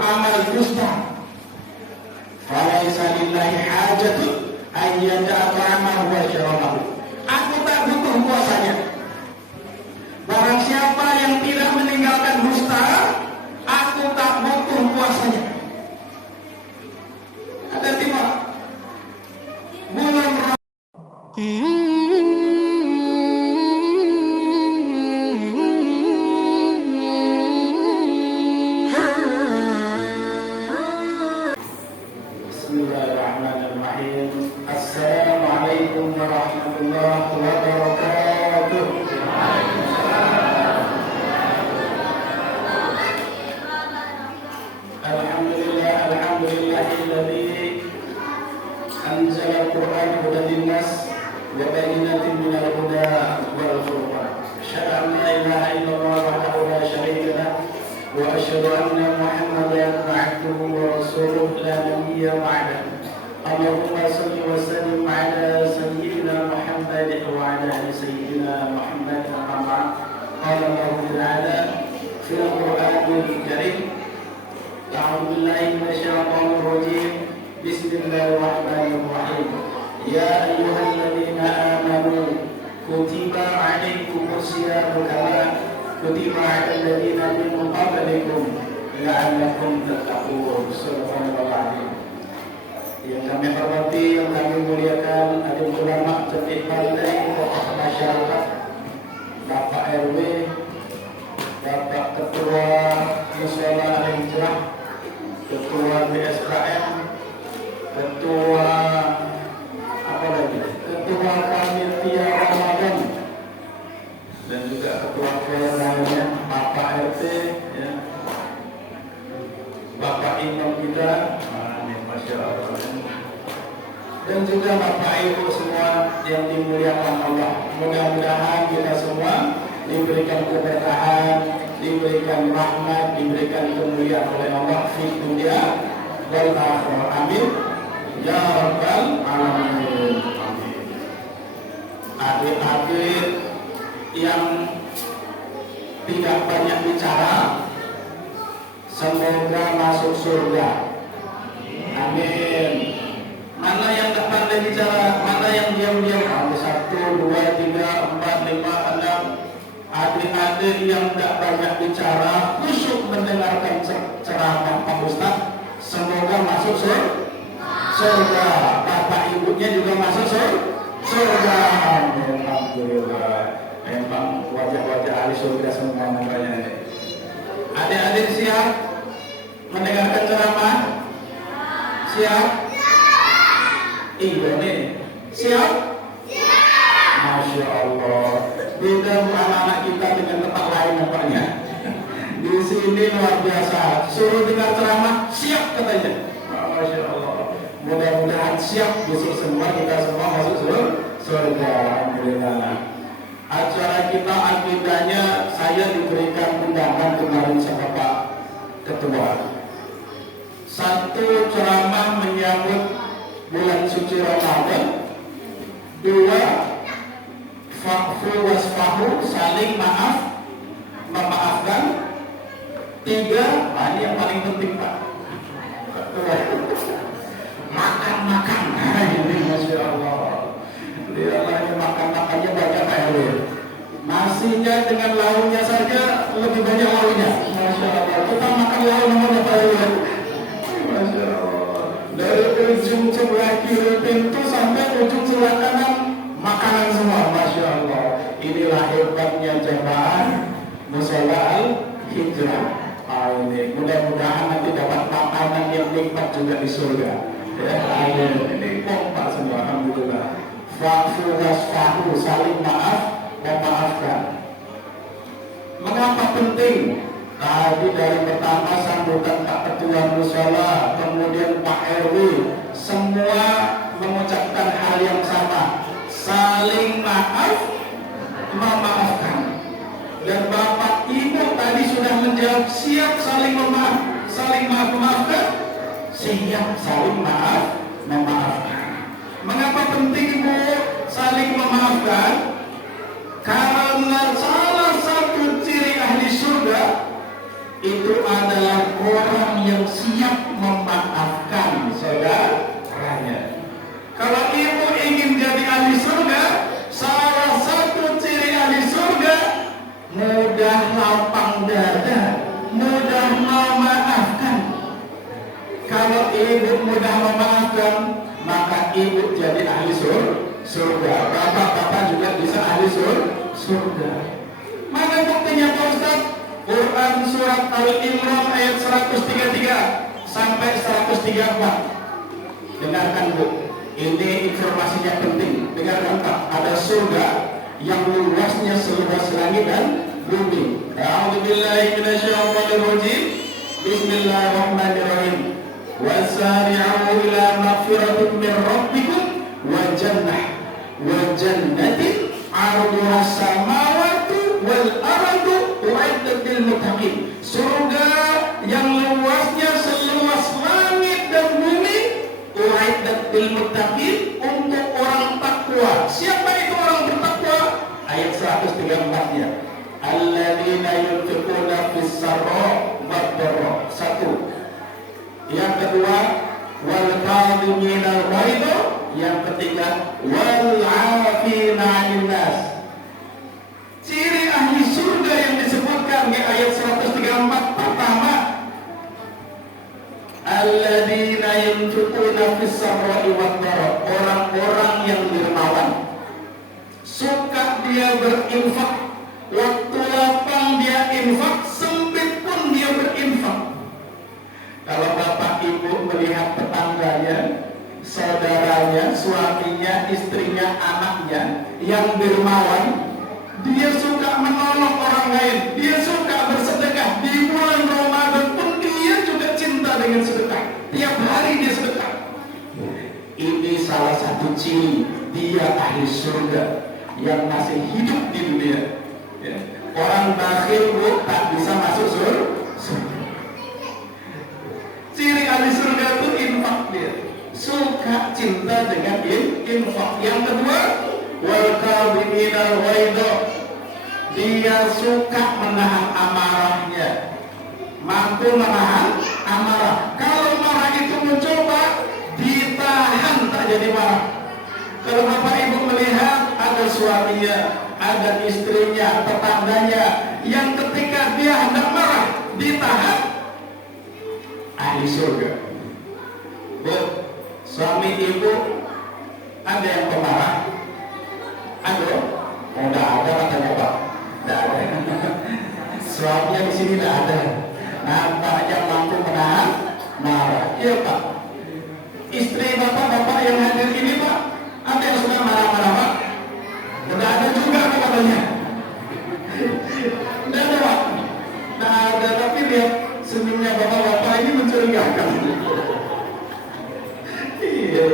amal dusta. Falaisa lillahi hajatun an yada'a ta'amahu wa syarabahu. Aku tak butuh puasanya. Barang siapa yang tidak meninggalkan dusta, aku tak butuh puasanya. Ada tiga bulan Bismillahirrahmanirrahim. Assalamualaikum warahmatullahi wabarakatuh. Alhamdulillahilladzi anzala al-Qur'an hudan lin-nas wa bayyinatin minal huda wal furqan. Asyhadu an la ilaha illallah wahdahu la syarika lah wa asyhadu anna Muhammadan abduhu wa rasuluhu la nabiyya ba'dahu. Allahumma shalli wa sallim ala sayyidina Muhammad wa ala ali sayyidina Muhammad. Qala Allah ta'ala fil Qur'anil Karim. A'udzu billahi minasyaitonir rajim. Bismillahirrahmanirrahim. Ya ayyuhalladzina amanu kutiba 'alaikumus syiyamu kama kutiba 'alal ladzina min qablikum la'allakum tattaqun. Subhanallah. Yang kami hormati, yang kami muliakan, alim ulama, cerdik pandai, tokoh masyarakat, Bapak RW, Bapak Ketua Musyola Al-Hijrah, Ketua BSKM, Ketua apa lagi? Ketua Panitia Ramadan, dan juga Ketua Kelurahan, Bapak RT, ya, Bapak Imam kita, Masya Allah, dan juga Bapak Ibu semua yang dimuliakan Allah. Mudah-mudahan kita semua diberikan keberkahan, diberikan rahmat, diberikan kemuliaan oleh Allah di dunia wal akhirah. Amin ya rabbal alamin. Adik-adik yang tidak banyak bicara, semoga masuk surga. Amin. Mana yang tak pandai bicara, mana yang diam-diam? 1, 2, 3, 4, 5, 6. Adik-adik yang tak banyak bicara, khusyuk mendengarkan ceramah Pak Ustaz, semoga masuk surga. Bapak ibunya juga masuk surga. Alhamdulillah. Memang wajah-wajah ahli surga semua namanya. Adik-adik siap mendengarkan ceramah? Siap? Iya nih. Siap? Masya Allah. Beda anak-anak kita dengan tempat lain nampaknya. Di sini luar biasa. Suruh dengar ceramah, siap katanya. Masya Allah. Mudah-mudahan siap besok semua, kita semua masuk surga. Alhamdulillah. Acara kita akidahnya saya diberikan undangan kemarin sama Pak Ketua. 1 ceramah menyambut bulan suci Ramadan. 2 fa'fu wasfahu, saling maaf, memaafkan. 3 ini yang paling penting Pak, makan-makan. Ini Masya Allah. Lihatlah makan-makannya banyak Pak RW. Nasinya dengan lauknya saja lebih banyak lauknya. Masya Allah. Kita makan lauk namanya Pak RW. Masya Allah. Dari ujung sebelah kiri pintu sampai ujung sebelah kanan makanan semua. Masya Allah. Inilah hebatnya jemaah Musyola Al-Hijrah. Ini mudah-mudahan nanti dapat makanan yang nikmat juga di surga. Ya, ini kompak semua. Alhamdulillah. Fa'fu wasfahu, saling maaf, memaafkan. Mengapa penting? Tadi dari pertama sambutan Pak Ketua Musyola, kemudian Pak RW, semua mengucapkan hal yang sama, saling maaf, memaafkan. Dan Bapak Ibu tadi sudah menjawab, siap saling memaaf, saling maaf memaafkan, siap saling maaf memaafkan. Mengapa penting Ibu saling memaafkan? Karena salah satu ciri ahli surga itu adalah orang yang siap memaafkan saudaranya. Kalau ibu ingin jadi ahli surga, salah satu ciri ahli surga mudah lapang dada, mudah memaafkan. Kalau ibu mudah memaafkan, maka ibu jadi ahli surga. Bapak-bapak juga bisa ahli surga. Mana buktinya Pak Ustaz? Quran surat Al-Imran ayat 133 sampai 134. Dengarkan Bu, ini informasinya penting. Dengarkan Pak, ada surga yang luasnya seluas langit dan bumi. A'udzubillahi minasyaitonir rajim. Bismillahirrahmanirrahim. Wasari'u ila maghfiratin min rabbikum wa jannatin 'arduha samawati wal ardu u'iddat lil muttaqin. Surga yang luasnya seluas langit dan bumi, u'iddat lil muttaqin, untuk orang takwa. Siapa itu orang bertakwa? Ayat 134-nya. Alladzina yunfiquna fis sarra wad dharra. Satu. Yang kedua, wal kadhiminal ghaidha. Yang ketiga, wal 'afina 'anil nas. Ciri ahli surga yang disebutkan di ayat 134 pertama, alladzina yunfiquna fis sarra'i wad dharra, orang-orang yang dermawan. Suka dia berinfak, waktu lapang dia infak, sempit pun dia berinfak. Kalau bapak ibu melihat tetangganya, saudaranya, suaminya, istrinya, anaknya yang dermawan, dia suka menolong orang lain, dia suka bersedekah. Di bulan Ramadan pun dia juga cinta dengan sedekah. Tiap hari dia sedekah. Ini salah satu ciri dia ahli surga yang masih hidup di dunia. Ya. Orang bakhil Bu tak bisa masuk surga. Ciri ahli surga itu infak dia. Suka cinta dengan infak. Yang kedua, wal kadhiminal ghaidha, dia suka menahan amarahnya, mampu menahan amarah. Kalau marah itu mencoba ditahan, tak jadi marah. Kalau bapak ibu melihat ada suaminya, ada istrinya, tetangganya yang ketika dia hendak marah ditahan, ahli surga. Bu, suami ibu ada yang pemarah? Ada? Oh, enggak ada katanya Pak. Enggak ada. Suaminya di sini enggak ada. Nampaknya mampu menahan marah. Iya Pak. Istri bapak-bapak yang hadir ini Pak, ada yang suka marah-marah Pak? Enggak ada juga katanya. Enggak ada Pak. Enggak ada, tapi lihat senyumnya bapak-bapak ini mencurigakan. Iya.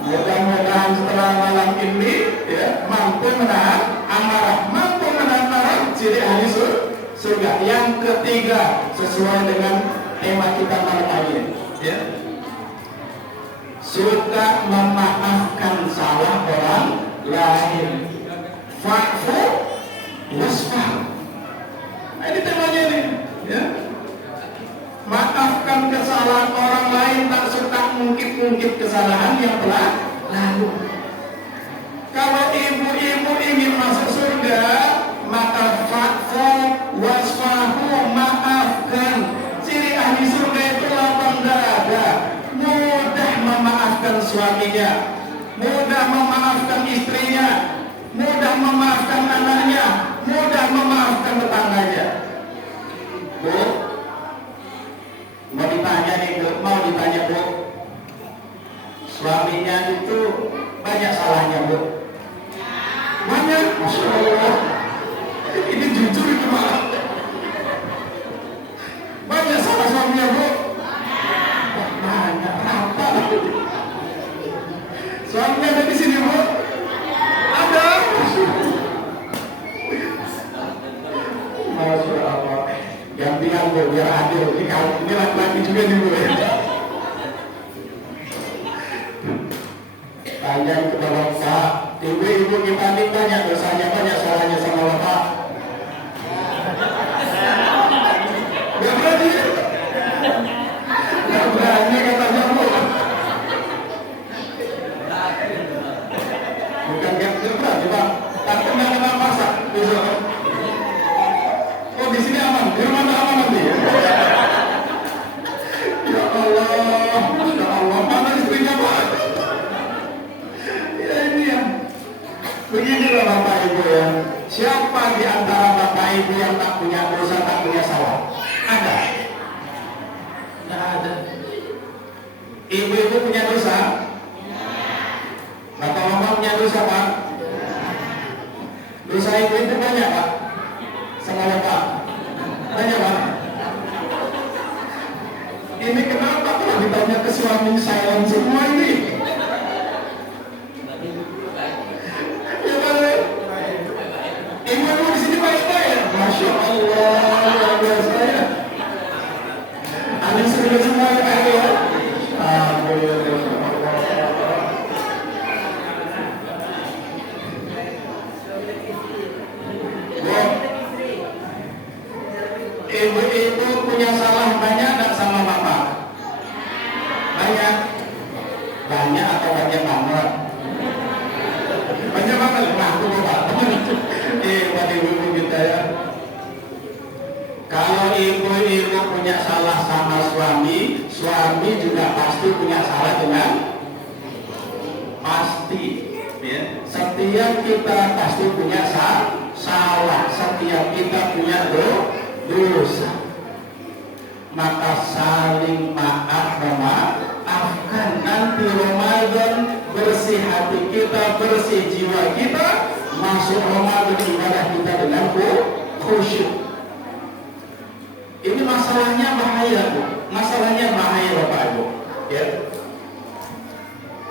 Mudah-mudahan setelah malam ini ya, mampu menahan amarah, mampu menahan marah, ciri ahli surga. Yang ketiga, sesuai dengan tema kita malam ini, ya, suka memaafkan salah orang lain. Fa'fu wasfah. Nah, ini temanya nih, ya. Maafkan kesalahan orang lain, tak suka mungkit-mungkit kesalahan yang telah lalu. Kalau ibu-ibu ingin masuk surga, maka fa'fu wasfahu, maafkan. Ciri ahli surga itu lapang dada, mudah memaafkan suaminya, mudah memaafkan istrinya, mudah memaafkan anaknya, mudah memaafkan tetangganya. Bu, mau ditanya nih Bu, suaminya itu banyak salahnya Bu? Banyak, Masya Allah. Ini jujur itu malah. Banyak salah suaminya Bu? Banyak, rata. Suaminya ada di sini Bu? Ada. Masya Allah. Gantian Bu, biar adil. Ini laki-laki juga nih Bu. Tanya kepada Bapak, ibu-ibu kita ini banyak dosanya, banyak salahnya sama Bapak. Ibu-ibu punya dosa? Bapak-bapak punya dosa, Pak? Dosa ibu-ibu banyak, Pak? Sama Bapak? Banyak, Pak? Ini kenapa kalau ditanya ke suami silent semua ini? Ya, Pak? Ibu-ibu di sini baik-baik. Masya Allah, luar biasa ya. Anda sudah semua ya, Pak ya? Ibu-ibu punya salah banyak tak sama bapak? Banyak? Banyak atau banyak banget? Banyak banget, aku bapak. Pada ibu-ibu kita ya. Kalau ibu-ibu punya salah sama suami, suami juga pasti punya salah dengan pasti. Ya. Setiap kita pasti punya salah, setiap kita punya dosa. Maka saling maaf memaafkan. Nanti Ramadan bersih hati kita, bersih jiwa kita, masuk Ramadan ibadah kita dengan khusyuk. Ini masalahnya bahaya, Bu. Masalahnya bahaya, Bapak Ibu. Ya.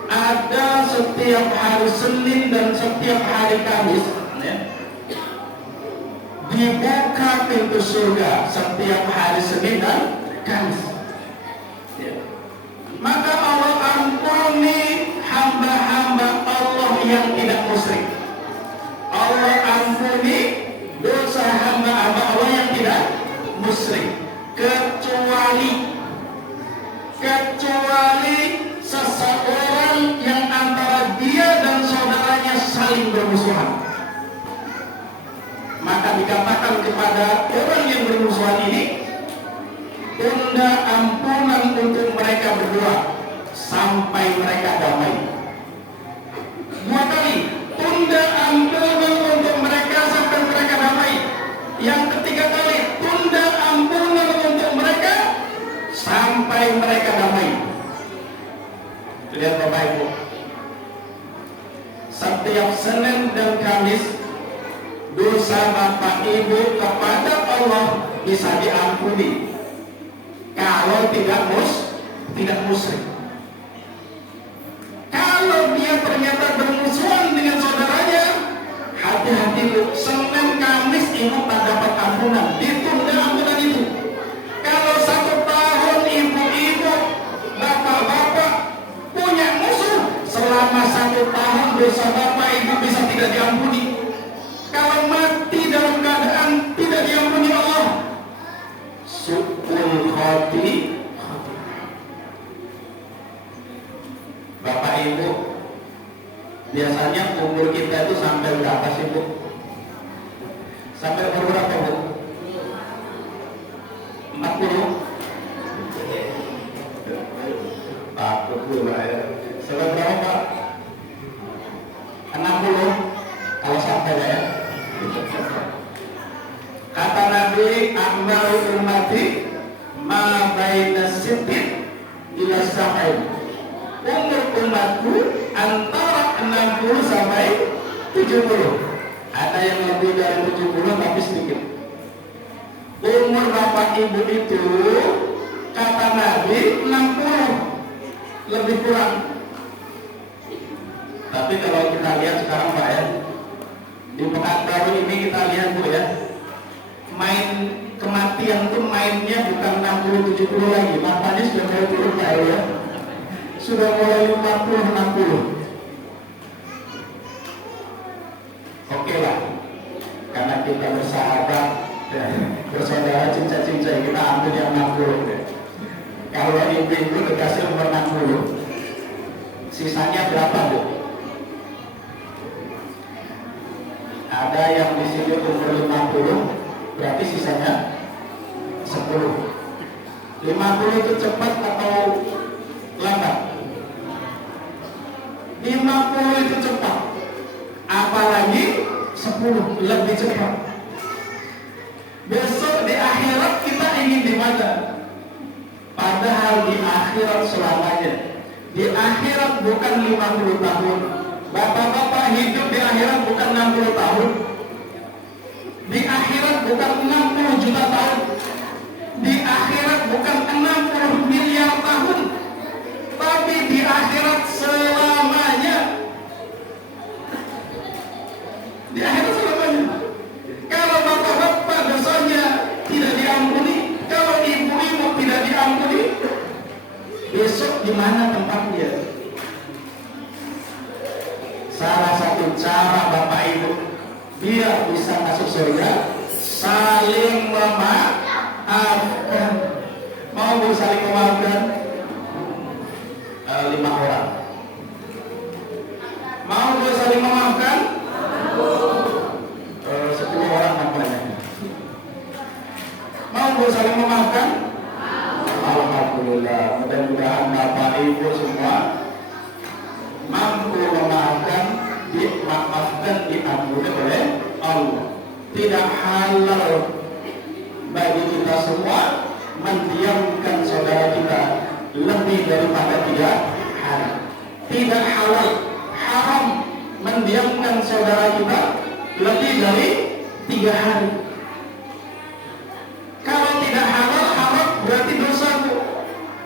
Ada setiap hari Senin dan setiap hari Kamis, ya, dibuka pintu surga setiap hari Senin dan Kamis. Ya. Maka Allah ampuni hamba-hamba Allah yang tidak musyrik. Allah ampuni dosa hamba-hamba Allah yang tidak musyrik, kecuali seseorang yang antara dia dan saudaranya saling bermusuhan. Maka dikatakan kepada orang yang bermusuhan ini, tunda ampunan untuk mereka berdua sampai mereka damai. Dua kali, tunda ampunan untuk mereka sampai mereka damai. Yang ketiga kali, tunda ampunan untuk mereka sampai mereka damai. Lihat Bapak Ibu, setiap Senin dan Kamis dosa Bapak Ibu kepada Allah bisa diampuni kalau tidak musyrik. Kalau dia ternyata bermusuhan dengan saudaranya, hati-hati Bu. Senin Kamis ibu tak dapat ampunan, ditunda ampunan itu. Kalau 1 tahun ibu-ibu, bapak-bapak punya musuh, selama 1 tahun dosa bapak ibu bisa tidak diampuni. Kalau mati dalam keadaan tidak diampuni Allah, su'ul khati. Bapak Ibu, biasanya umur kita itu sampai berapa sih Bu? Sampai umur berapa Bu? 40? 40 lah ya. Sampai berapa Pak? 60? Kalau sampai lah ya. Kata Nabi, Akmaru ummati ma baina sittin ila sab'in. Umur umatku antara 60 sampai 70. Ada yang lebih dari 70 tapi sedikit. Umur bapak ibu itu kata Nabi 60, lebih kurang. Tapi kalau kita lihat sekarang Pak ya, di Pekanbaru ini kita lihat Bu ya, main kematian tuh mainnya bukan 60-70 lagi, matanya sudah mulai turun ya, sudah mulai 50-60. Oke lah, karena kita bersahabat ya, bersaudara cinca-cinca, kita ambil yang 60 ya. Kalau ibu-ibu dikasih umur 60, sisanya berapa Bu? Ada yang di sini umur 50, berarti sisanya 10. 50 itu cepat atau lambat? 50 itu cepat, apalagi 10 lebih cepat. Besok di akhirat kita ingin di mana? Padahal di akhirat selamanya. Di akhirat bukan 50 tahun. Bapak-bapak hidup di akhirat bukan 60 tahun. Di akhirat bukan 60 juta tahun. Di akhirat bukan 60 miliar tahun. Tapi di akhirat selamanya. Di akhirat selamanya. Kalau bapak-bapak dosanya tidak diampuni, kalau ibu-ibu tidak diampuni, besok di mana tempatnya? Salah satu cara bapak ibu biar bisa masuk surga, saling memaafkan. Mau saling memaafkan? 5 orang. Mau saling memaafkan? 10 orang nampaknya. Mau saling memaafkan? Alhamdulillah. Mudah-mudahan bapak ibu semua mampu memaafkan, dimaafkan, diampuni oleh Allah. Tidak halal bagi kita semua mendiamkan saudara kita lebih daripada 3 hari. Tidak halal, haram mendiamkan saudara kita lebih dari 3 hari. Kalau tidak halal, haram berarti dosa, Bu.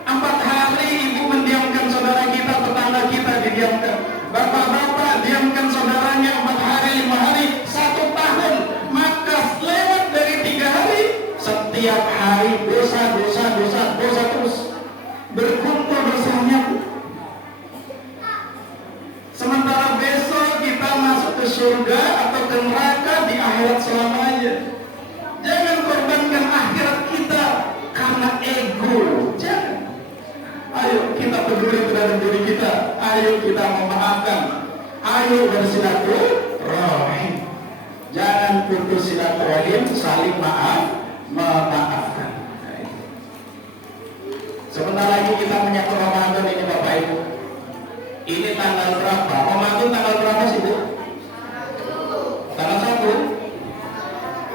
4 hari ibu mendiamkan saudara kita, tetangga kita didiamkan. Bapak-bapak diamkan saudaranya 4 hari, 5 hari, 1 tahun. Maka lewat dari 3 hari, setiap hari dosa terus berkumpul dosanya. Sementara besok kita masuk ke surga atau ke neraka di akhirat selamanya. Jangan korbankan akhirat kita karena ego. Jangan. Ayo kita peduli terhadap diri kita. Ayo kita memaafkan. Ayo bersilaturahim. Jangan putus silaturahim, saling memaafkan. Sebentar lagi kita menyambut Ramadan ini Bapak Ibu. Ini tanggal berapa? Ramadan tanggal berapa sih Bu? Tanggal 1.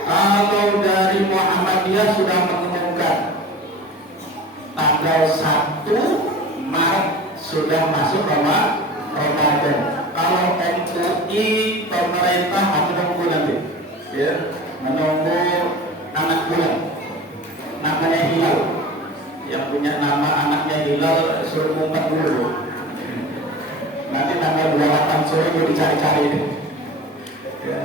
Kalau dari Muhammadiyah sudah mengumumkan tanggal 1 Maret sudah masuk Ramadan. Kalau MUI pemerintah menunggu nanti, ya, menunggu anak bulan, namanya Hilal. Yang punya nama anaknya Hilal suruh ngumpet dulu. Nanti tanggal 28 sore gue dicari-cari ini. Ya.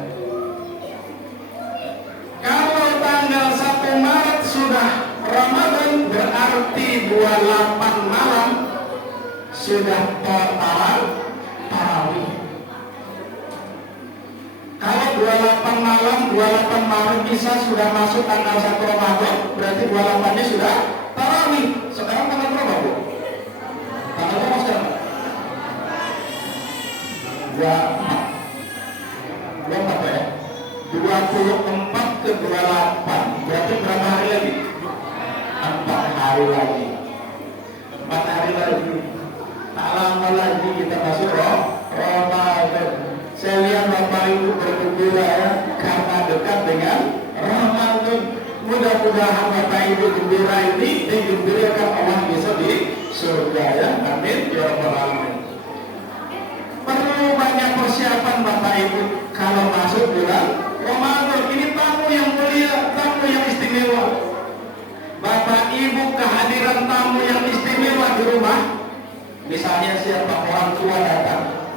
Kalau tanggal 1 Maret sudah Ramadan, berarti 28 malam sudah tarawih. Kalau 28 malam, 28 malam bisa sudah masuk tanggal 1 Ramadan, berarti 28-nya sudah tarawih. Sekarang tanggal berapa Bu? Tanggal berapa sekarang? 24 ya? 24 ke 28 berarti berapa hari lagi? 4 hari lagi. 4 hari lagi. Tak lama lagi kita masuk Ramadan. Saya lihat Bapak Ibu bergembira ya, karena dekat dengan Ramadan. Mudah-mudahan Bapak Ibu gembira ini digembirakan Allah besok di surga ya. Amin ya rabbal alamin. Perlu banyak persiapan Bapak Ibu kalau masuk bulan Ramadan. Ini tamu yang mulia, tamu yang istimewa. Bapak Ibu kehadiran tamu yang istimewa di rumah. Misalnya siapa orang tua datang,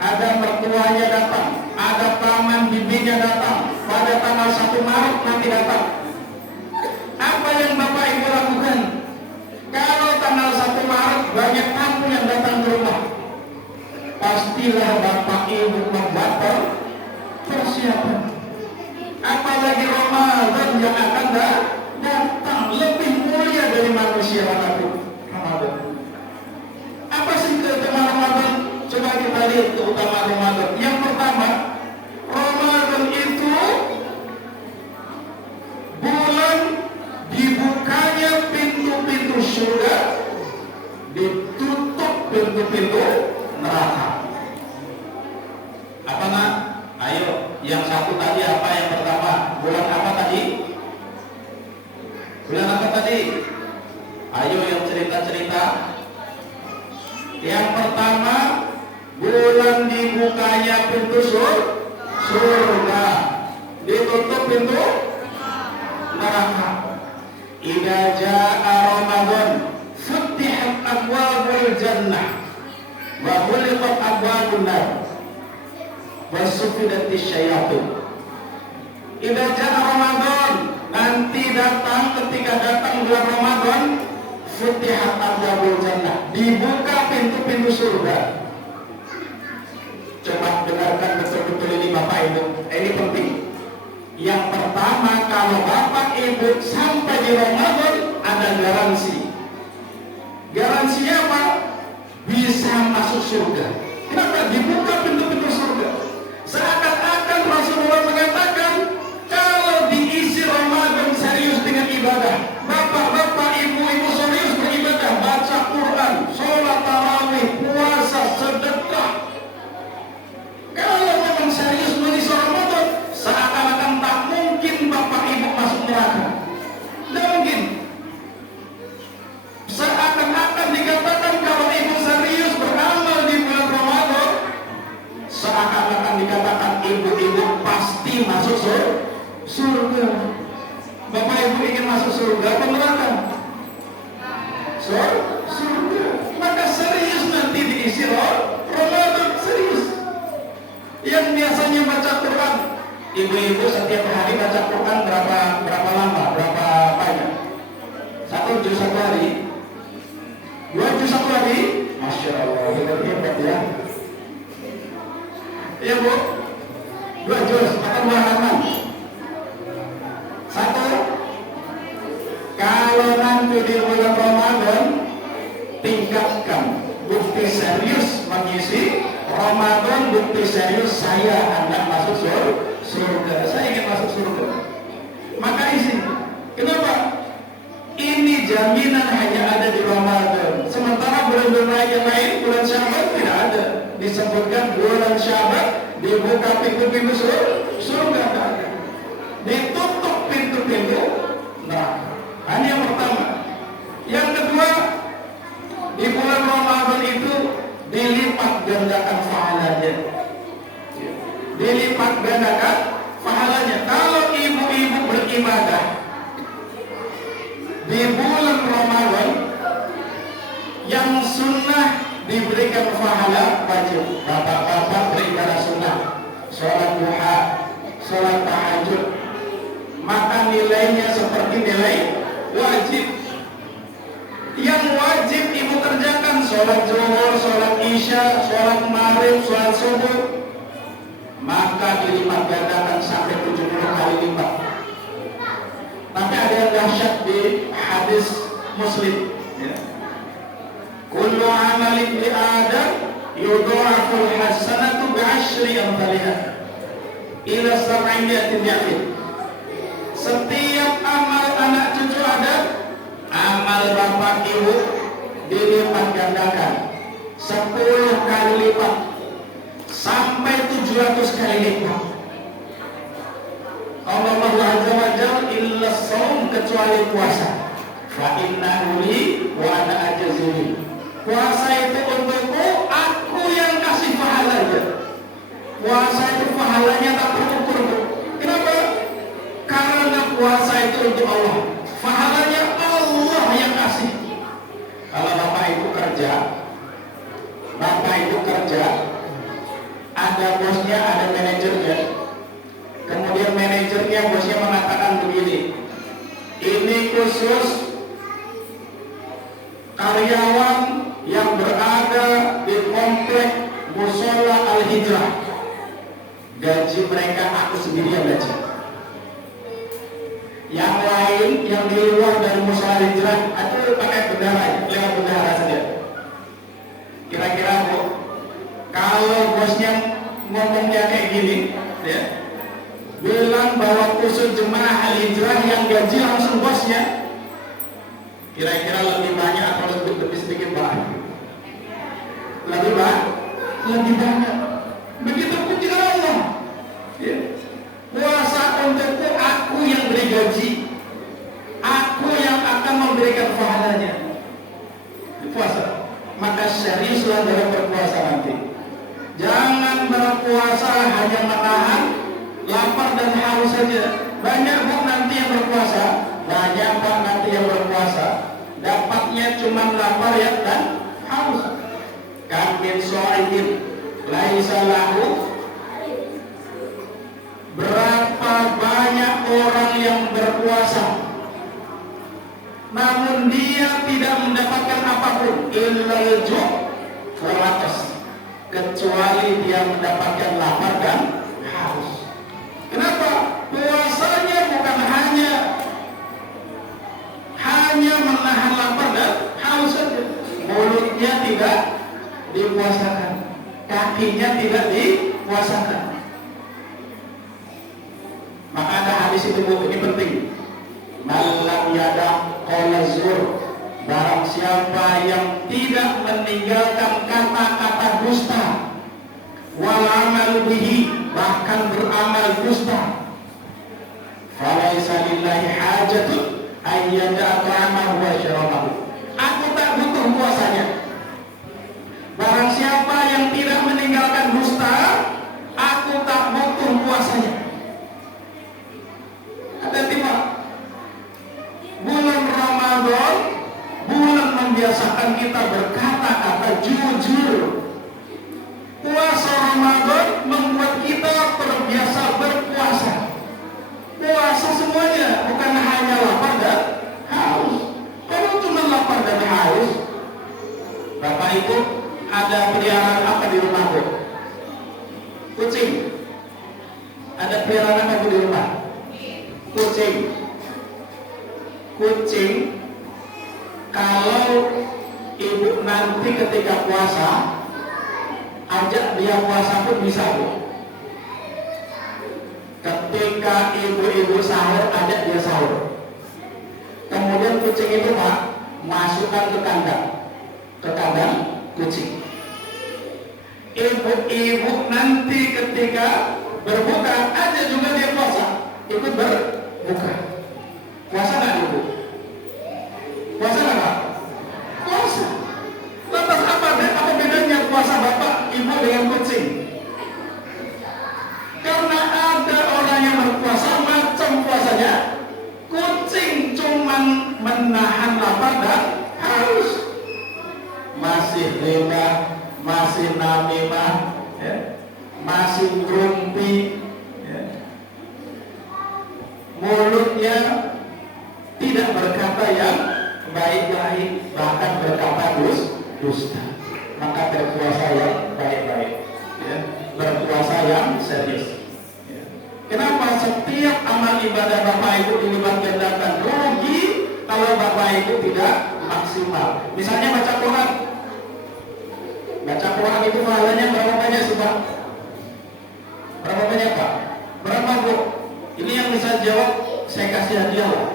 ada mertuanya datang, ada paman bibinya datang, pada tanggal 1 Maret nanti datang. Apa yang Bapak Ibu lakukan? Kalau tanggal 1 Maret banyak tamu yang datang ke rumah, pastilah Bapak Ibu membuat persiapan. Apalagi Ramadan yang akan datang lebih mulia dari manusia manapun. Ramadan. Apa sih keutamaan Ramadan? Coba kita lihat keutamaan Ramadan. Yang pertama, Ramadan itu bulan dibukanya pintu-pintu surga, ditutup pintu-pintu neraka. Apa nak? Ayo, yang satu tadi apa yang pertama? Bulan apa tadi? Bulan apa tadi? Ayo yang cerita-cerita. Yang pertama, bulan dibukanya pintu surga, ditutup pintu neraka. Idza jaa Ramadan futihat abwabul jannah wa ghuliqat abwabun nar wa sufidatis syayatin. Idza jaa Ramadan, nanti datang, ketika datang bulan Ramadan, futihat abwabul jannah, dibuka pintu-pintu surga. Coba dengarkan betul-betul ini Bapak Ibu, ini penting. Yang pertama, kalau Bapak Ibu sampai di Ramadan, ada garansi. Garansinya apa? Bisa masuk surga. Kenapa? Dibuka pintu-pintu surga. Seakan-akan Rasulullah mengatakan, kalau diisi Ramadan serius dengan ibadah, bapak-bapak, ibu-ibu serius beribadah, baca Quran, sholat tarawih, puasa, sedekah. Kalau memang serius mengisi Ramadan, seakan-akan tak mungkin bapak ibu masuk neraka. Tidak mungkin. Seakan-akan dikatakan kalau ibu serius beramal di bulan Ramadan, seakan-akan dikatakan ibu-ibu pasti masuk surga. Bapak ibu ingin masuk surga atau neraka? Surga. Maka serius nanti diisi Ramadan, serius. Yang biasanya baca Quran, ibu-ibu setiap hari baca Quran berapa lama, berapa banyak? 1 juz 1 hari, 2 juz 1 hari, Masya Allah, hebat ya. Iya Bu, 2 juz atau 2 halaman? 1. Kalau nanti di bulan Ramadan, tingkatkan bukti serius mengisi Ramadan, bukti serius saya hendak masuk surga. Saya ingin masuk surga. Maka isi. Kenapa? Ini jaminan hanya ada di Ramadan. Sementara bulan-bulan yang lain, bulan Syaban tidak ada. Disebutkan bulan Syaban dibuka pintu-pintu surga. Ditutup pintu-pintu neraka. Ini yang pertama. Yang kedua, di bulan Ramadan itu dilipat gandakan pahalanya. Dilipat gandakan pahalanya. Kalau ibu-ibu beribadah di bulan Ramadan, yang sunnah diberikan pahala wajib. Bapak-bapak beribadah sunnah, sholat duha, sholat tahajud, maka nilainya seperti nilai wajib. Yang wajib ibu kerjakan sholat zuhur, sholat isya, sholat maghrib, sholat subuh, maka dilipat gandakan sampai 70 kali lipat. Tapi ada yang dahsyat di hadis Muslim, ya. Kullu amal ibni Adam yudha'aful hasanatu bi'ashri amthaliha ila 700 yakin. Setiap amal anak cucu Adam, amal bapak ibu dilipat gandakan 10 kali lipat sampai 700 kali lipat. Allah Azza wa Jalla illa shaum, kecuali puasa. Fa innahu li wa ana ajzihi. Puasa itu untukku, aku yang kasih pahalanya. Puasa itu pahalanya tak terukur. Kenapa? Karena puasa itu untuk Allah. Pahalanya Allah yang kasih. Kalau bapak ibu kerja, ada bosnya, ada manajernya. Kemudian manajernya, bosnya mengatakan begini, ini khusus karyawan yang berada di komplek Musola Al-Hijrah. Gaji mereka aku sendiri yang gaji. Yang lain yang di luar dari Musola Al-Hijrah itu pakai bendara, lewat bendara saja. Kira-kira Bu, kalau bosnya ngomongnya kayak gini, ya, bilang bahwa khusus jemaah Al-Hijrah yang gaji langsung bosnya, kira-kira lebih banyak atau lebih sedikit banyak? Lebih banyak. Begitu pun juga Allah, ya. Puasa untukku, aku yang beri gaji, aku yang akan memberikan pahalanya. Puasa. Maka seriuslah dalam berpuasa nanti. Jangan berpuasa hanya menahan lapar dan haus saja. Banyak Pak nanti yang berpuasa, banyak Pak nanti yang berpuasa, dapatnya cuma lapar ya dan haus. Kam min sha'imin laisa lahu. Berapa banyak orang yang berpuasa namun dia tidak mendapatkan apapun illal ju' wal 'atash, kecuali dia mendapatkan lapar dan haus. Kenapa? Puasanya bukan hanya menahan lapar dan haus saja. Mulutnya tidak dipuasakan, kakinya tidak dipuasakan. Maka ada hadis itu, ini penting. Malam yada qawla zur, barang siapa yang tidak meninggalkan kata-kata dusta, wal amal bihi, bahkan beramal dusta, falaisa lillahi hajatun ayyada ta'amahu wa syarabahu. Aku tak butuh puasanya. Barang siapa yang tidak meninggalkan dusta, aku tak butuh puasanya. Hati-hati Pak. Bulan Ramadan, bulan membiasakan kita berkata-kata jujur. Puasa Ramadan membuat kita terbiasa berpuasa. Puasa semuanya, bukan hanya lapar dan haus. Kalau cuma lapar dan haus, Bapak Ibu, ada peliharaan apa di rumahku? Kucing. Ada peliharaan apa di rumah? Kucing. Kucing, kalau ibu nanti ketika puasa, ajak dia puasa pun bisa Bu. Ketika ibu-ibu sahur, ajak dia sahur. Kemudian kucing itu Pak, masukkan ke kandang kucing. Ibu-ibu nanti ketika berbuka, ajak juga dia puasa, ikut berbuka. Puasa nggak Ibu? Puasa nggak Pak? Puasa. Lantas apa bedanya puasa Bapak Ibu dengan kucing? Karena ada orang yang berpuasa macam puasanya kucing, cuman menahan lapar dan haus. Masih riba, masih namimah, ya, masih grumpi, ya. Mulutnya tidak berkata yang baik-baik, bahkan berkata dusta. Maka berpuasa yang baik-baik, ya. Berpuasa yang serius, ya. Kenapa setiap amal ibadah Bapak Ibu dilipat gandakan? Rugi kalau Bapak Ibu tidak maksimal. Misalnya baca Quran. Baca Quran itu pahalanya berapa banyak sih Pak? Berapa banyak Pak? Berapa Bu? Ini yang bisa jawab saya kasih hadiah lah.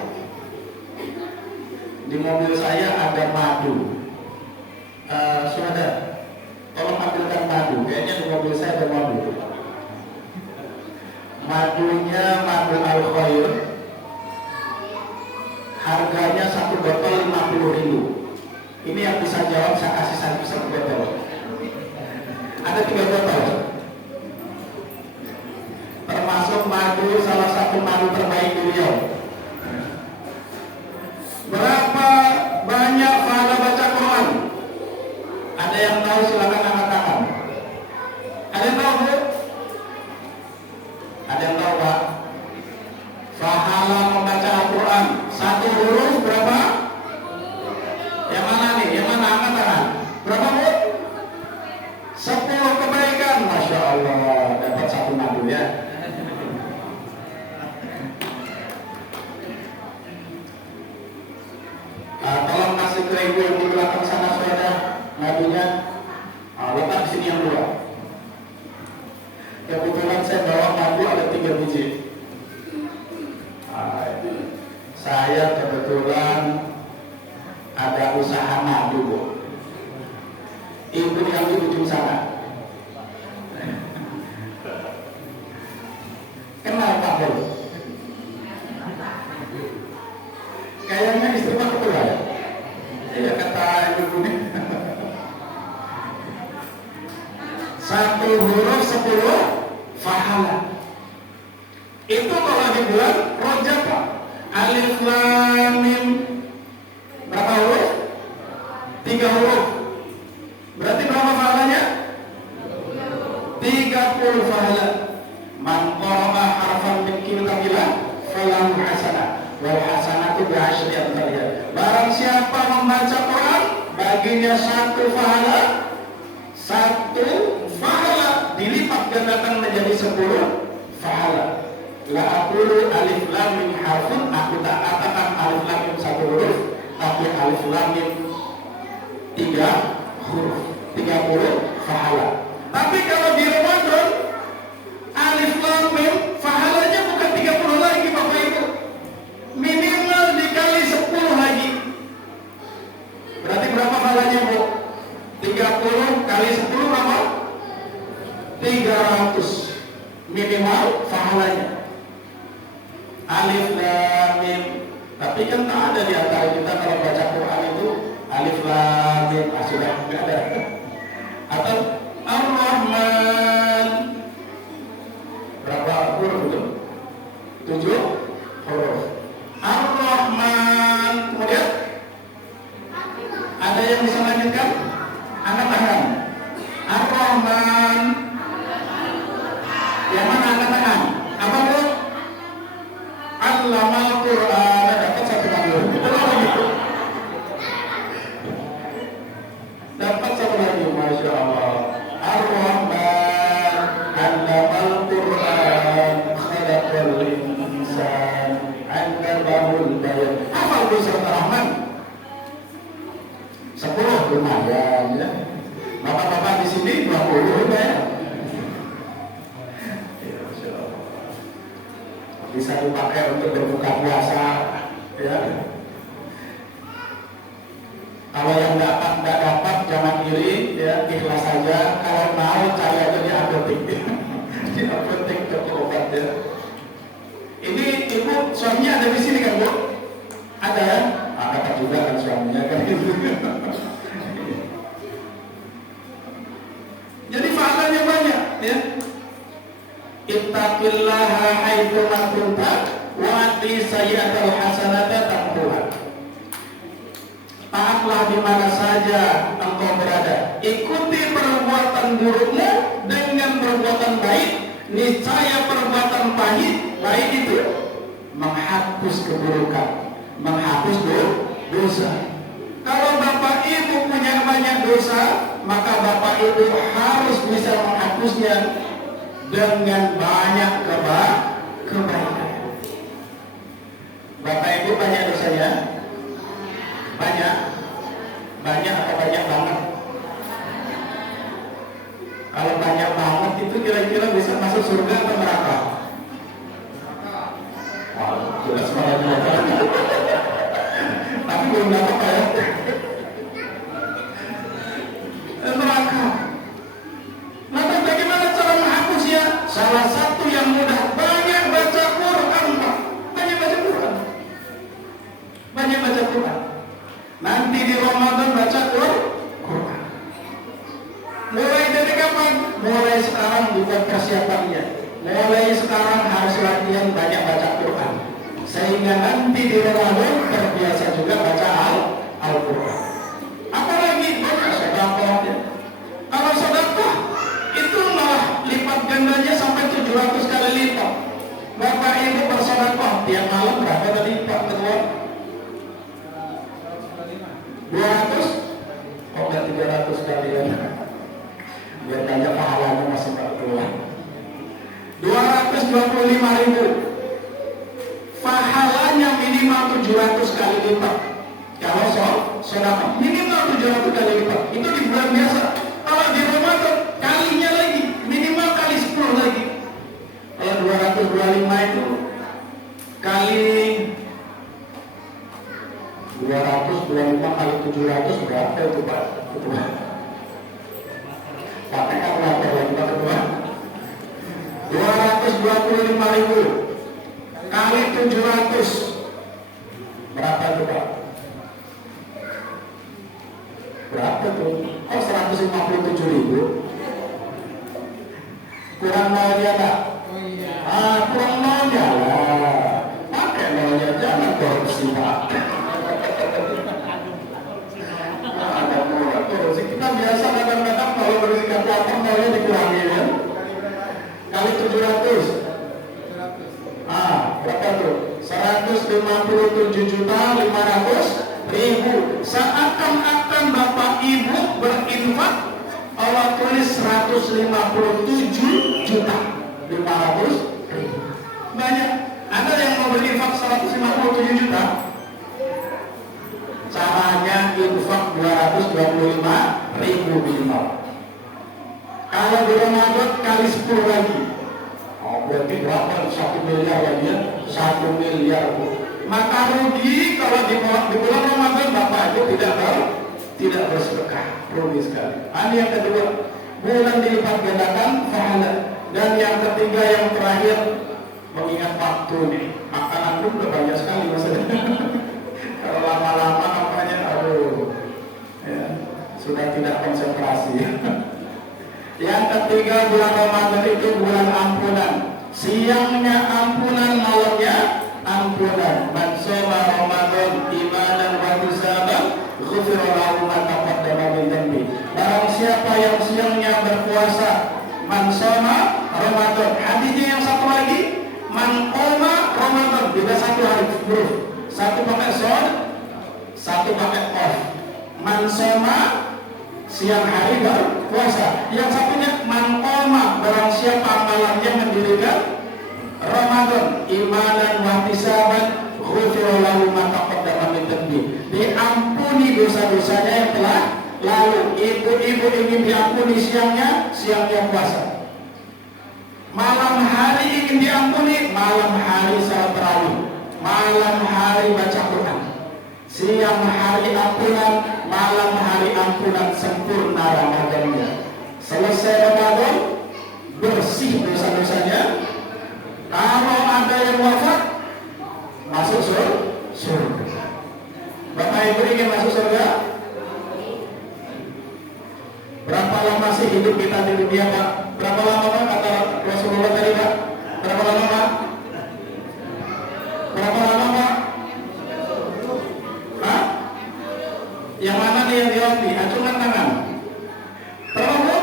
Di mobil saya ada madu. Saudara, tolong ambilkan madu. Kayaknya di mobil saya ada madu. Madunya madu al-khair. Harganya satu botol 50.000. Ini yang bisa jawab saya kasih satu botol. Ada 3 botol. Termasuk madu, salah satu madu terbaik di Riau. Berapa banyak pahala baca Quran? Ada yang tahu silakan angkat tangan. Ada yang tahu Bu? Ada yang tahu Pak? Pahala membaca Al-Quran satu huruf berapa? Yang mana nih? Yang mana? Angkat tangan. Berapa Bu? 10 kebaikan. Masya Allah, dapat satu madu ya. Tolong kasih ke ibu yang di belakang sana saudara madunya. Letak di sini yang 2. Kebetulan saya bawa madu ada 3 biji. Saya kebetulan ada usaha madu Bu. Ibu yang di ujung sana. Kenal Pak Bu? Kayaknya istri Pak ketua ya? Iya kata ibu ini. 10 pahala. Itu kalau di bulan Rajab, Pak. Alif Lam Mim berapa huruf? 3 huruf. Berarti berapa pahalanya? 30 pahala. Man qara'a harfan min kitabillah falahu hasanah wal hasanatu bi'asyri amsalha. Barang siapa membaca Quran, baginya 1 pahala. 1 pahala dilipat gandakan menjadi 10 pahala. La aqulu alif lam mim harfun, aku tak katakan alif lam mim 1 huruf, tapi alif lam mim 3 huruf, 30 pahala. Tapi kalau di Ramadan alif lam mim pahalanya bukan 30 lagi Bapak Ibu, minimal dikali 10 lagi. Berarti berapa pahalanya Bu? 30 kali 10 berapa? 300 minimal pahalanya. Alif Lam Mim. Tapi kan tak ada di antara kita kalau baca Quran itu alif lam mim, sudah enggak ada. Atau Ar-Rahman. Berapa huruf itu? 7 huruf. Ar-Rahman. Kemudian ada yang bisa lanjutkan? Angkat tangan. Ar-Rahman. Yang mana angkat tangan? Apa Bu? Allamal Qur'an. Dapat 1 lagi. Dapat 1 lagi, Masya Allah. Ar-Rahman Allamal Qur'an khalaqal insan 'allamahul bayan. Hafal Bu surat Ar-Rahman? 10 lumayan ya. Bapak-bapak di sini 20 ya. Bisa dipakai untuk berbuka puasa ya. Kalau yang nggak dapat jangan iri ya, ikhlas saja. Kalau mau cari aja di apotek di apotek toko obat ya. Ini ibu suaminya ada di sini kan Bu? Ada ya? Dapat juga kan suaminya kan gitu. Jadi pahalanya banyak ya. Ittaqillaha haitsu ma kunta wa ati sayyi'atal hasanata tamhuha. Taatlah di mana saja engkau berada. Ikuti perbuatan burukmu dengan perbuatan baik. Niscaya perbuatan baik itu menghapus keburukan, menghapus dosa. Kalau Bapak Ibu punya banyak dosa, maka Bapak Ibu harus bisa menghapusnya dengan banyak kebaikan. Bapak Ibu banyak dosanya? Banyak? Banyak atau banyak banget? Kalau banyak banget itu kira-kira bisa masuk surga atau neraka? Wah, jelas banget neraka. Tapi belum dapat ya. Neraka. Lantas bagaimana cara menghapusnya? Salah satu yang mudah, banyak baca Quran Pak. Banyak baca Quran. Banyak baca Quran. Nanti di Ramadan baca Quran. Mulai dari kapan? Mulai sekarang bukan persiapannya. Mulai sekarang harus latihan banyak baca Quran. Sehingga nanti di Ramadan terbiasa juga baca Al-Quran. Apalagi baca sedekah. Kalau sedekah itu malah lipat gandanya sampai 700 kali lipat. Bapak Ibu bersedekah tiap malam berapa kali lipat keluar? 200? Oh enggak 300 kali ya. Biar banyak pahalanya masih tak keluar. 225.000. Pahalanya minimal 700 kali lipat. Kalau sedekah minimal 700 kali lipat. Itu di bulan biasa. Kalau di Ramadan kalinya lagi minimal kali 10 lagi. Kalau 225 itu kali 225 kali 700 berapa itu Pak? Pakai kalkulator lagi Pak Ketua. 225.000 kali 700 berapa itu Pak? Berapa tuh? Oh 157.000. Kurang nolnya tak? Kurang nolnya lah. Pakai nolnya, jangan korupsi Pak. Korupsi kita biasa kadang-kadang kalau bersikap lapor nolnya dikurangi ya. Kali 700. Berapa tuh? 157.500.000. Seakan-akan Bapak Ibu berinfak, Allah tulis 157.500.000. Banyak. Ada yang mau berinfak 157 juta? Caranya infak 225.000 minimal. Kalau di Ramadan kali 10 lagi. Berarti berapa? 1 miliar lagi ya? 1 miliar. Maka rugi kalau di bulan Ramadan Bapak Ibu tidak bersedekah. Rugi sekali. Ini yang kedua, bulan dilipat gandakan pahala. Dan yang ketiga yang terakhir, mengingat waktu nih. Makanan pun udah banyak sekali maksudnya. Kalau lama-lama makanya ya, sudah tidak konsentrasi. Yang ketiga, bulan Ramadan itu bulan ampunan. Siangnya ampunan, malamnya ampunan. Man shoma Ramadan imanan wa ihtisaban ghufira lahu ma taqaddama min dhanbi. Barang siapa yang siangnya berpuasa, man shoma Ramadan. Hadisnya yang satu lagi, man qoma Ramadan. Beda satu huruf. Satu pakai shod, satu pakai qaf. Man shoma siang hari berpuasa. Yang satunya man qoma, barang siapa amalannya mendirikan Ramadan imanan wa ihtisaban ghufira lahu ma taqaddama min dhanbi. Diampuni dosa-dosanya yang telah lalu. Ibu-ibu ingin diampuni siangnya puasa. Malam hari ingin diampuni, malam hari salat tarawih. Malam hari baca Quran. Siang hari ampunan, malam hari ampunan, sempurna Ramadannya. Selesai Ramadan, bersih dosa-dosanya. Kalau ada yang wafat, masuk surga. Bapak Ibu ingin masuk surga? Berapa lama sih hidup kita di dunia Pak? Berapa lama Pak kata Rasulullah tadi Pak? Berapa lama Pak? Berapa lama Pak? Hah? Yang mana nih yang jawab nih? Acungkan tangan. Berapa Bu?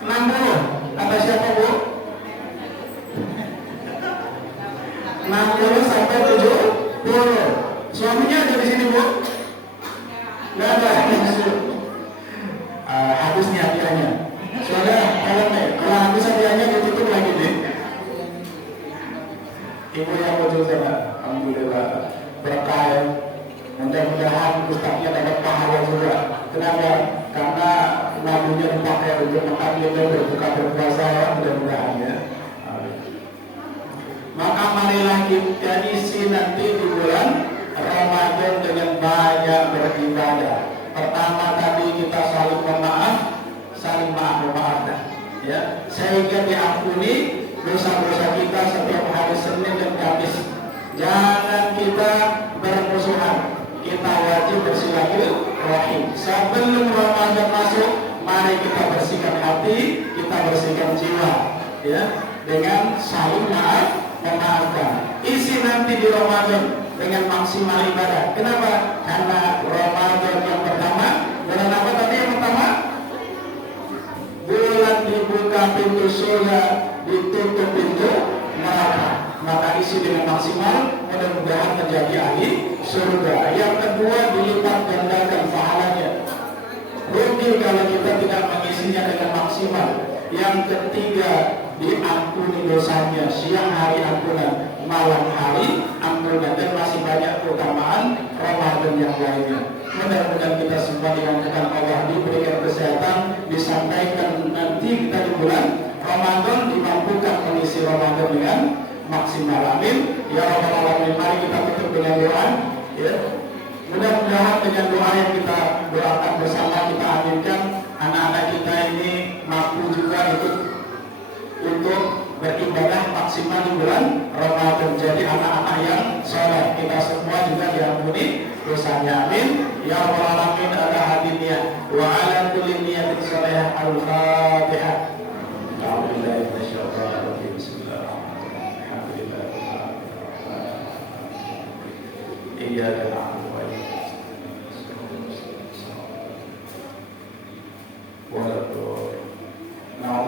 60. Kata siapa Bu? 60 sampai 70. Suaminya ada di sini Bu? Nggak ada. Habisnya hadiahnya. Saudara, kalau habis hadiahnya ditutup lagi nih. Ibu yang muncul sana, alhamdulillah berkah ya. Mudah-mudahan ustaznya dapat pahala juga. Kenapa? Karena lagunya dipakai untuk makan kita berbuka berpuasa ya, mudah-mudahan ya. Maka marilah kita isi nanti di bulan Ramadan dengan banyak beribadah. Pertama tadi kita saling memaafkan, ya, sehingga diampuni dosa-dosa kita setiap hari Senin dan Kamis. Jangan kita bermusuhan. Kita wajib bersilaturahim. Sebelum Ramadan masuk, mari kita bersihkan hati, kita bersihkan jiwa, ya, dengan saling memaafkan. Isi nanti di Ramadan dengan maksimal ibadah. Kenapa? Karena Ramadan yang pertama, bulan apa tadi yang pertama? Bulan dibuka pintu surga, ditutup pintu neraka. Maka isi dengan maksimal, mudah-mudahan menjadi ahli surga. Yang kedua, dilipat gandakan pahalanya. Rugi kalau kita tidak mengisinya dengan maksimal. Yang ketiga, diampuni dosanya. Siang hari ampunan, malam hari ampunan, dan masih banyak keutamaan Ramadan yang lainnya. Mudah-mudahan kita semua dimampukan Allah, diberikan kesehatan, disampaikan nanti kita di bulan Ramadan dimampukan mengisi Ramadan dengan maksimal. Amin ya rabbal alamin. Mari kita tutup dengan doa, ya. Mudah-mudahan dengan doa yang kita doakan bersama, kita aminkan anak-anak kita ini mampu juga untuk beribadah maksimal di bulan Ramadan, jadi anak-anak yang soleh. Kita semua juga diampuni dosanya. Amin ya rabbal alamin. Ala hadiniyah wa ala kulli niyatin soleh. Al-Fatihah.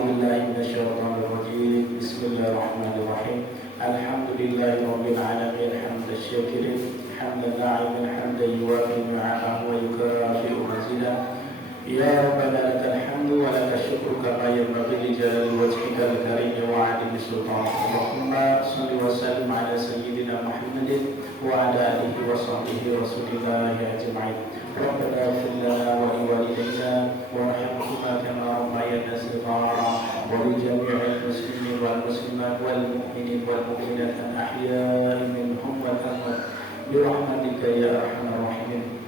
billahi minasyaitonir rajim. Bismillahirrahmanirrahim. Alhamdulillahirabbil alamin hamdan syakirin hamdan na'iman hamdan yuwafi ni'amahu wa yukafi'u mazidah. Ya Rabbana lakal hamdu wa lakal syukru kama yanbaghi li jalali wajhikal karim wa 'azimi sultan. Allahumma shalli wa sallim ala sayyidina Muhammadin wa ala alihi wa sahbihi rasulillahi ajma'in. Rabbana ighfir lana wa li walidayna warhamhuma kama rabbayana shighara wa li jami'il muslimin wal muslimat wal mu'minin wal mu'minat al-ahya'i minhum wal amwat bi rahmatika ya arhamar rahimin.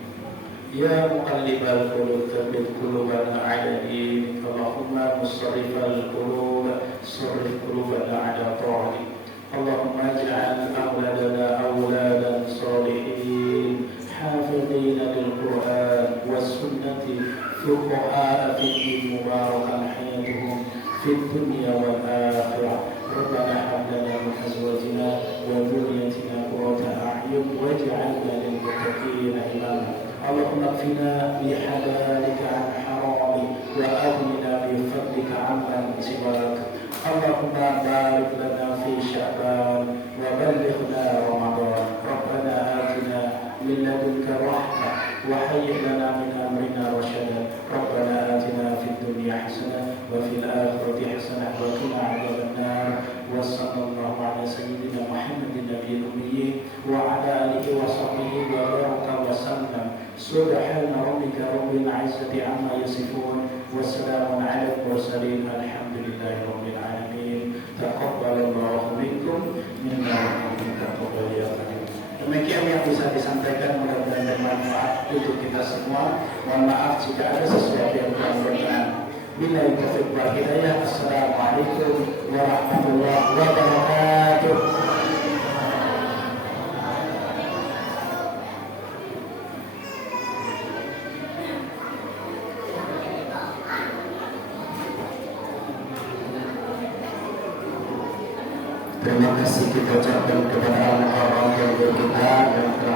Ya muqallibal qulub tsabbit qulubana 'ala dinik. Allahumma musarrifal qulub sarrif qulubana 'ala ta'atik. Allahumma ij'al awladana awladan salihin hafidhina lil Qur'an was sunnati fuqaha fi din mubarakan hayatuhum fid dunya wal akhirah. Rabbana hab lana min azwajina wa dhurriyyatina qurrata a'yun waj'alna lil muttaqina imama. Allahumma kfina bihalalika an harami wa aghnina bi fadlika amman siwak. Allahumma barik lana fi Sya'ban wa ballighna Ramadan. Rabbana atina min ladunka rahmah wa hayyi' lana min amrina rashada. Rabbana atina fid dunya hasanah wa fil akhirati hasanah wa qina 'adzaban nar. Wa sallallahu ala sayyidina Muhammadin nabiyil ummi wa ala alihi wa sahbihi wa baraka wa sallam. Subhana rabbika rabbil izzati amma yasifun wa salamun 'alal mursalin alhamdulillahi rabbil alamin. Taqabbalallahu minkum minna wa minkum taqabbal ya karim. Demikian yang bisa disampaikan, mudah-mudahan bermanfaat untuk kita semua. Mohon maaf jika ada sesuatu yang kurang berkenan. Billahi taufiq wal hidayah. Assalamualaikum warahmatullahi wabarakatuh. Terima kasih kita ucapkan kepada Allah yang kita yang telah